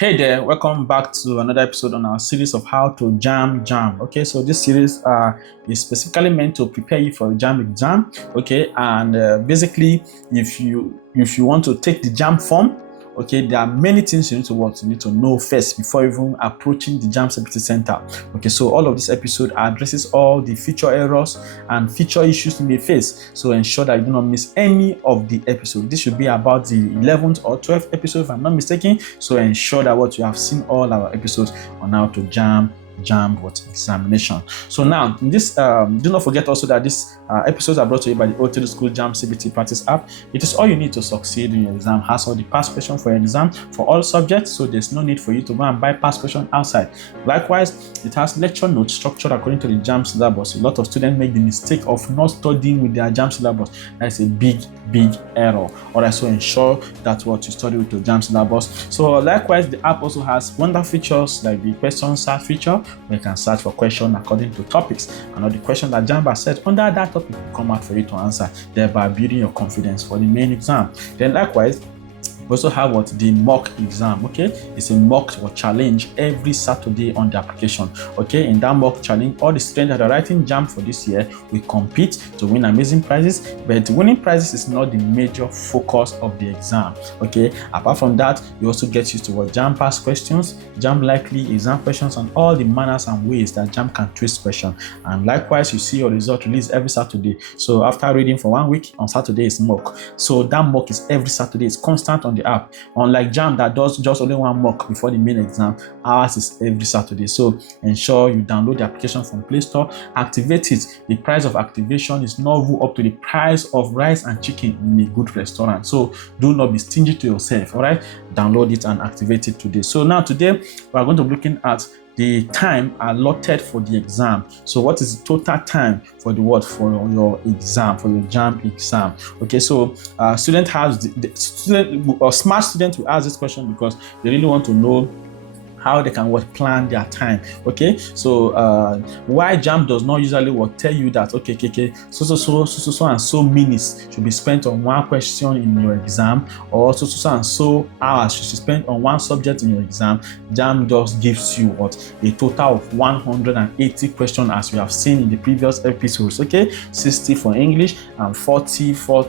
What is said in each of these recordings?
Hey there, welcome back to another episode on our series of how to jam. Okay, so this series is specifically meant to prepare you for the JAMB exam. Okay, and basically, if you want to take the JAMB form, okay, there are many things you need to know first before even approaching the JAMB Security Center. Okay, so all of this episode addresses all the feature errors and feature issues you may face. So ensure that you do not miss any of the episode. This should be about the 11th or 12th episode, if I'm not mistaken. So ensure that what you have seen all our episodes on how to JAMB examination. So now, in this, do not forget also that these episodes are brought to you by the O3SCHOOLS JAMB CBT practice app. It is all you need to succeed in your exam. Has all the past questions for your exam for all subjects, so there's no need for you to go and buy past questions outside. Likewise, it has lecture notes structured according to the JAMB syllabus. A lot of students make the mistake of not studying with their JAMB syllabus. That is a big error. Alright, so ensure that what you study with your JAMB syllabus. So likewise, the app also has wonderful features like the question search feature, where you can search for questions according to topics, and all the questions that JAMB has set under that topic will come out for you to answer, thereby building your confidence for the main exam. Then likewise, we also have what the mock exam. Okay, it's a mock or challenge every Saturday on the application. Okay, in that mock challenge, all the students that are writing JAMB for this year will compete to win amazing prizes, but winning prizes is not the major focus of the exam. Okay, apart from that, you also get used to what JAMB past questions, JAMB likely exam questions, and all the manners and ways that JAMB can twist question. And likewise, you see your result released every Saturday. So after reading for 1 week, on Saturday is mock. So that mock is every Saturday. It's constant on the app. Unlike JAMB that does just only one mock before the main exam, ours is every Saturday. So ensure you download the application from Play Store, activate it. The price of activation is not up to the price of rice and chicken in a good restaurant. So do not be stingy to yourself. All right, download it and activate it today. So now today we are going to be looking at the time allotted for the exam. So what is the total time for your exam, for your JAMB exam? Okay, so smart student will ask this question because they really want to know how they can plan their time. Okay, so why JAMB does not usually tell you that okay, so and so minutes should be spent on one question in your exam, or so and so hours should be spent on one subject in your exam. JAMB just gives you a total of 180 questions, as we have seen in the previous episodes. Okay, 60 for English and 40 for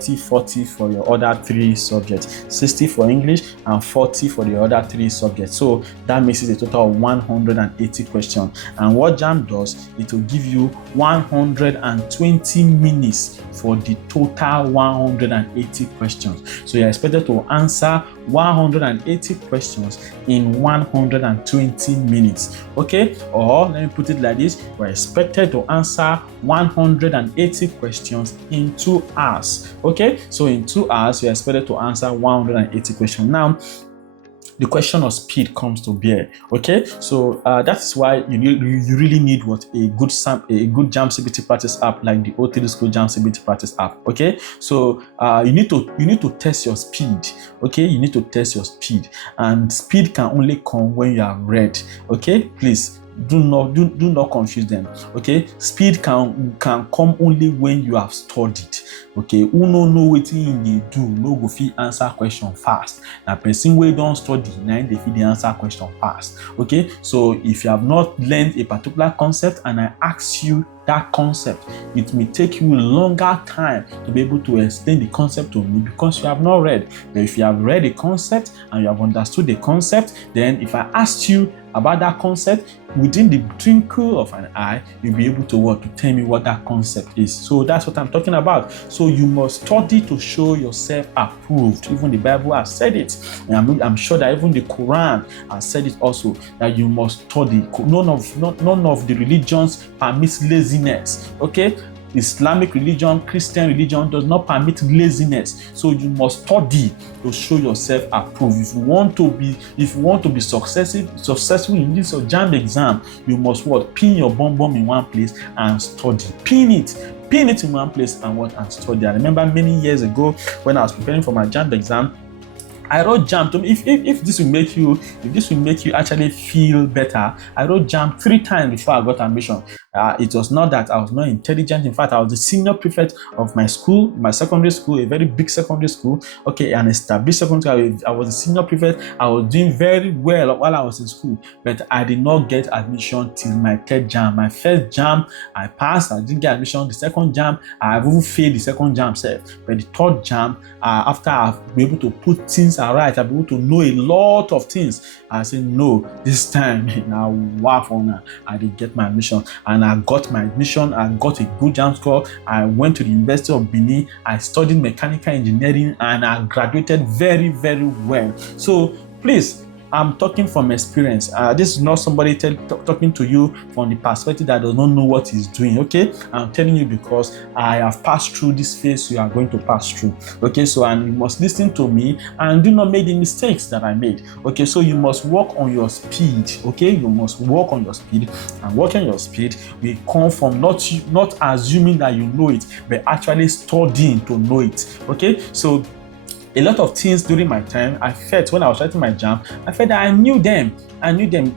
your other 3 subjects. 60 for English and 40 for the other 3 subjects. So that makes is a total of 180 questions. And what JAMB does, it will give you 120 minutes for the total 180 questions. So you're expected to answer 180 questions in 120 minutes. Okay, or let me put it like this: we're expected to answer 180 questions in 2 hours. Okay, so in 2 hours you're expected to answer 180 questions. Now the question of speed comes to bear. Okay, so that's why you really need a good JAMB CBT practice app like the O3SCHOOLS JAMB CBT practice app. Okay, so you need to test your speed. Okay, you need to test your speed, and speed can only come when you are ready. Okay, please do not confuse them. Okay, speed can come only when you have studied. Okay, who no know wetin dey do no go fit answer question fast. Na person wey don study na im dey fit dey answer question fast. Okay, so if you have not learned a particular concept and I ask you that concept, it may take you longer time to be able to explain the concept to me because you have not read. But if you have read a concept and you have understood the concept, then if I ask you about that concept, within the twinkle of an eye, you'll be able to tell me what that concept is. So that's what I'm talking about. So you must study to show yourself approved. Even the Bible has said it, and I'm sure that even the Quran has said it also, that you must study. None of the religions permits laziness. Okay, Islamic religion, Christian religion does not permit laziness. So you must study to show yourself approved. If you want to be successful in this JAMB exam, you must pin your bum in one place and study. Pin it in one place and study. I remember many years ago when I was preparing for my JAMB exam, I wrote JAMB. To me, if this will make you actually feel better, I wrote JAMB 3 times before I got admission. It was not that I was not intelligent. In fact, I was the senior prefect of my school, my secondary school, a very big secondary school, okay, an established secondary school. I was the senior prefect. I was doing very well while I was in school, but I did not get admission till my third JAMB. My first JAMB, I passed. I didn't get admission. The second JAMB, I even failed the second JAMB self. But the third JAMB, after I've been able to put things right, I've been able to know a lot of things. I said, no, this time, now, wow, I did get my admission, and I got my admission. I got a good JAMB score. I went to the University of Benin. I studied mechanical engineering, and I graduated very, very well. So please, I'm talking from experience. This is not somebody talking to you from the perspective that does not know what he's doing, okay? I'm telling you because I have passed through this phase you are going to pass through, okay? So, and you must listen to me and do not make the mistakes that I made, okay? So you must work on your speed, okay? You must work on your speed, and working your speed will come from not assuming that you know it, but actually studying to know it, okay? So a lot of things during my time, I felt when I was writing my JAMB, I felt that I knew them.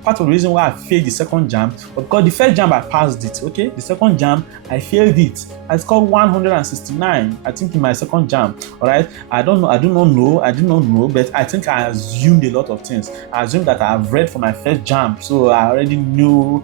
Part of the reason why I failed the second JAMB was because the first JAMB I passed it, okay? The second JAMB, I failed it. I scored 169, I think, in my second JAMB, all right? I do not know, but I think I assumed a lot of things. I assumed that I have read for my first JAMB, so I already knew.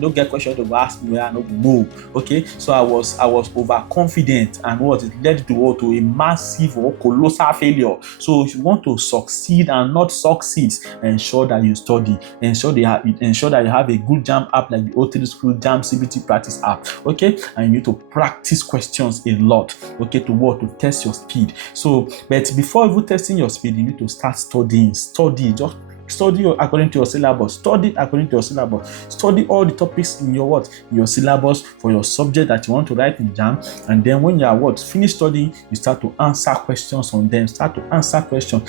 Don't get question to ask me where I don't know, okay? So I was overconfident, and what it led to a massive or colossal failure. So if you want to succeed and not succeed, ensure that you study. Ensure that you have a good JAMB app like the O3SCHOOLS JAMB CBT practice app, okay? And you need to practice questions a lot, okay, to test your speed. So, but before even testing your speed, you need to start studying. Study according to your syllabus. Study according to your syllabus. Study all the topics in your syllabus for your subject that you want to write in JAMB. And then when you are finish studying, you start to answer questions on them. Start to answer questions.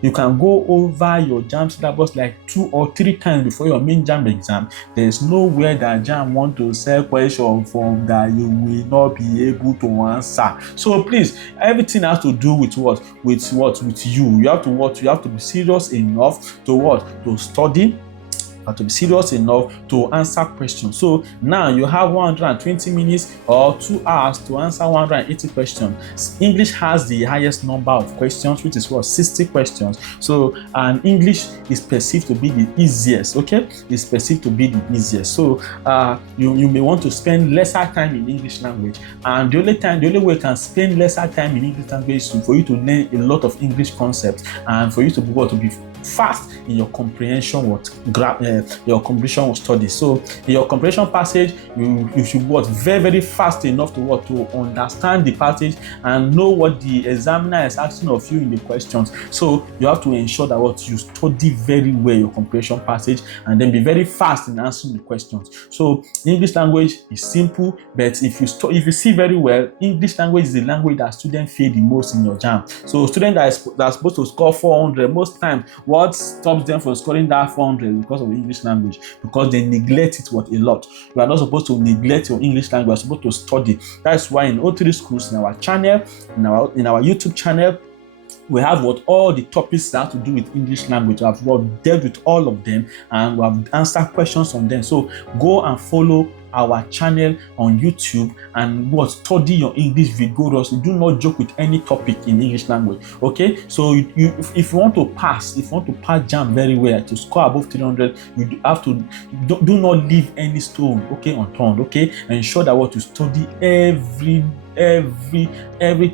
You can go over your JAMB syllabus like 2 or 3 times before your main JAMB exam. There is nowhere that JAMB want to sell questions from that you will not be able to answer. So please, everything has to do with what? With you. You have to be serious enough to study, to be serious enough to answer questions. So now you have 120 minutes or 2 hours to answer 180 questions. English has the highest number of questions, which is 60 questions. So, and English is perceived to be the easiest, okay? It's perceived to be the easiest. So you may want to spend lesser time in English language, and the only way you can spend lesser time in English language is for you to learn a lot of English concepts, and for you to be able to be fast in your comprehension of studies. So in your comprehension passage, you should work very, very fast enough to understand the passage and know what the examiner is asking of you in the questions. So you have to ensure that you study very well your comprehension passage, and then be very fast in answering the questions. So English language is simple, but if you see very well, English language is the language that students fail the most in your JAMB. So students that are supposed to score 400, most times what stops them from scoring that 400 because of English language? Because they neglect it a lot. You are not supposed to neglect your English language. You are supposed to study. That's why in O3SCHOOLS, in our channel, in our YouTube channel, we have all the topics that have to do with English language. We have dealt with all of them, and we have answered questions on them. So go and follow our channel on YouTube and study your English vigorously. Do not joke with any topic in English language, okay? So if you want to pass JAMB very well, to score above 300, you have to do not leave any stone, okay, unturned, okay? Ensure that you study every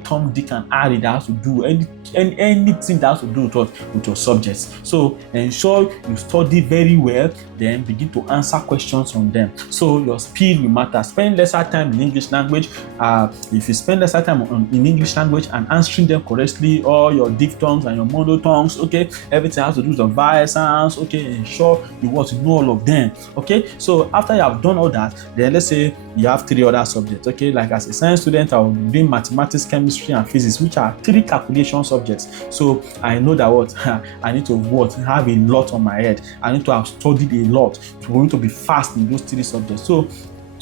Tom, Dick, and Harry that has to do anything that has to do with your subjects. So ensure you study very well, then begin to answer questions on them. So your speed will matter. Spend lesser time in English language. If you spend lesser time in English language and answering them correctly, all your diphthongs and your monotongues, okay, everything has to do with the vowel sounds, okay, ensure you want to know all of them, okay. So after you have done all that, then let's say you have 3 other subjects, okay. Like as a science student, I will be doing mathematics, chemistry, and physics, which are 3 calculation subjects. So I know that I need to have a lot on my head. I need to have studied a lot to be fast in those 3 subjects. So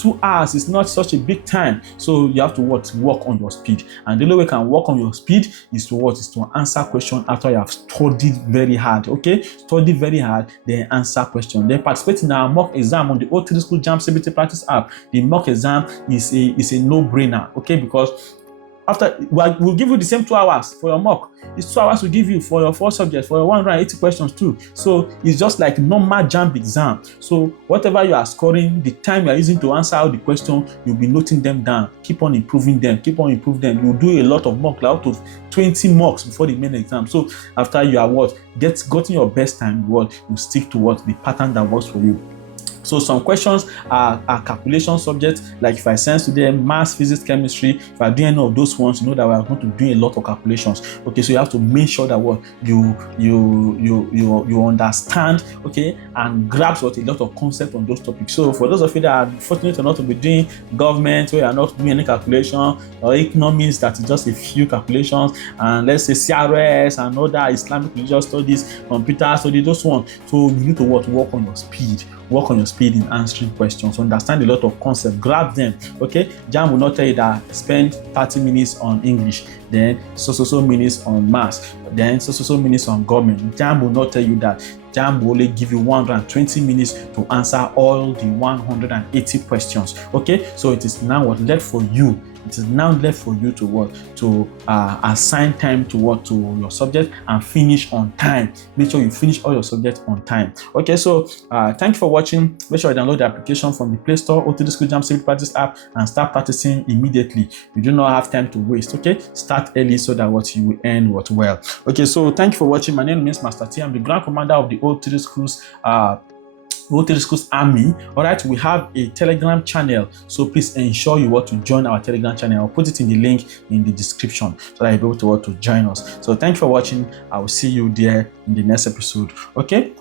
2 hours is not such a big time. So you have to work on your speed. And the only way you can work on your speed is to answer question after you have studied very hard. Okay, study very hard, then answer question. Then participate in our mock exam on the O3SCHOOLS JAMB CBT practice app. The mock exam is a no-brainer. Okay, because after we'll give you the same 2 hours for your mock. It's 2 hours to give you for your 4 subjects, for your 180 questions too. So it's just like normal JAMB exam. So whatever you are scoring, the time you are using to answer all the question, you'll be noting them down. Keep on improving them. Keep on improving them. You'll do a lot of mock, like out of 20 mocks before the main exam. So after you are gotten your best time, you stick to the pattern that works for you. So some questions are calculation subjects, like if I send to them math, physics, chemistry, if I do any of those ones, you know that we are going to do a lot of calculations. Okay, so you have to make sure that you understand, okay, and grasp a lot of concepts on those topics. So for those of you that are fortunate enough to be doing government, where you are not doing any calculation, or economics, that is just a few calculations, and let's say CRS and other Islamic religious studies, computer studies, those ones. So you need to work on your speed. Work on your speed in answering questions. Understand a lot of concepts. Grab them. Okay. JAMB will not tell you that spend 30 minutes on English, then so minutes on maths, then so minutes on government. JAMB will not tell you that. JAMB will only give you 120 minutes to answer all the 180 questions. Okay. So it is now left for you. It is now left for you to assign time to your subject and finish on time. Make sure you finish all your subjects on time. Okay, so thank you for watching. Make sure you download the application from the Play Store, O3SCHOOLS JAMB CBT practice app, and start practicing immediately. You do not have time to waste. Okay, start early so that you will end well. Okay, so thank you for watching. My name is Master T. I'm the Grand Commander of the O3SCHOOLS O3SCHOOLS Army. All right, we have a Telegram channel, so please ensure you want to join our Telegram channel. I'll put it in the link in the description so that you'll be able to join us. So thank you for watching. I will see you there in the next episode. Okay.